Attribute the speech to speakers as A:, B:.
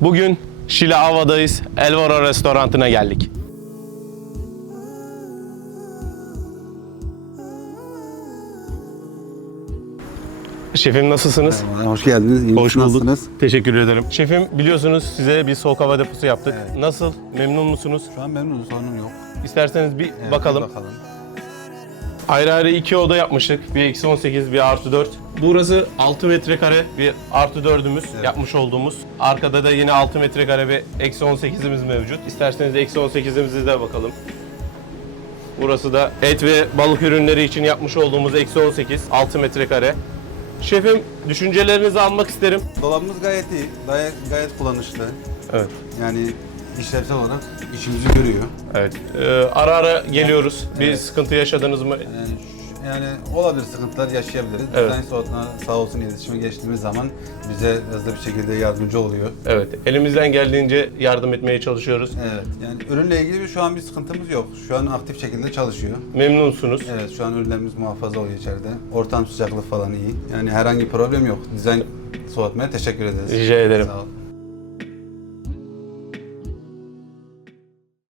A: Bugün Şile Ava'dayız. Elvora Restorantı'na geldik. Şefim nasılsınız?
B: Merhaba, Hoş geldiniz. İyi
A: Hoş bulduk.
B: Nasılsınız?
A: Teşekkür ederim. Şefim biliyorsunuz size bir soğuk hava deposu yaptık.
B: Evet.
A: Nasıl? Memnun musunuz?
B: Şu an memnunuz, sorunum yok.
A: İsterseniz bir
B: Evet,
A: bakalım.
B: bir bakalım.
A: Ayrı ayrı iki oda yapmıştık. Bir eksi 18, bir artı 4. Burası 6 metrekare bir artı 4'ümüz yapmış olduğumuz. Arkada da yine 6 metrekare bir eksi 18'imiz mevcut. İsterseniz eksi 18'imize de bakalım. Burası da et ve balık ürünleri için yapmış olduğumuz eksi 18, 6 metrekare. Şefim düşüncelerinizi almak isterim.
B: Dolabımız gayet iyi, gayet, gayet kullanışlı.
A: Evet.
B: Yani işlevsel olarak işimizi görüyor.
A: Evet. Ee, ara ara geliyoruz. Bir
B: Evet.
A: sıkıntı yaşadınız mı?
B: Yani, şu- yani olabilir sıkıntılar yaşayabiliriz.
A: Evet.
B: Design Soğut'la sağ olsun iletişime geçtiğimiz zaman bize hızlı bir şekilde yardımcı oluyor.
A: Evet. Elimizden geldiğince yardım etmeye çalışıyoruz.
B: Evet. Yani ürünle ilgili bir şu an bir sıkıntımız yok. Şu an aktif şekilde çalışıyor.
A: Memnunsunuz.
B: Evet şu an ürünlerimiz muhafaza oluyor içeride. Ortam sıcaklığı falan iyi. Yani herhangi bir problem yok. Design Soğutma'ya teşekkür ederiz.
A: Rica ederim.
B: Sağ olun.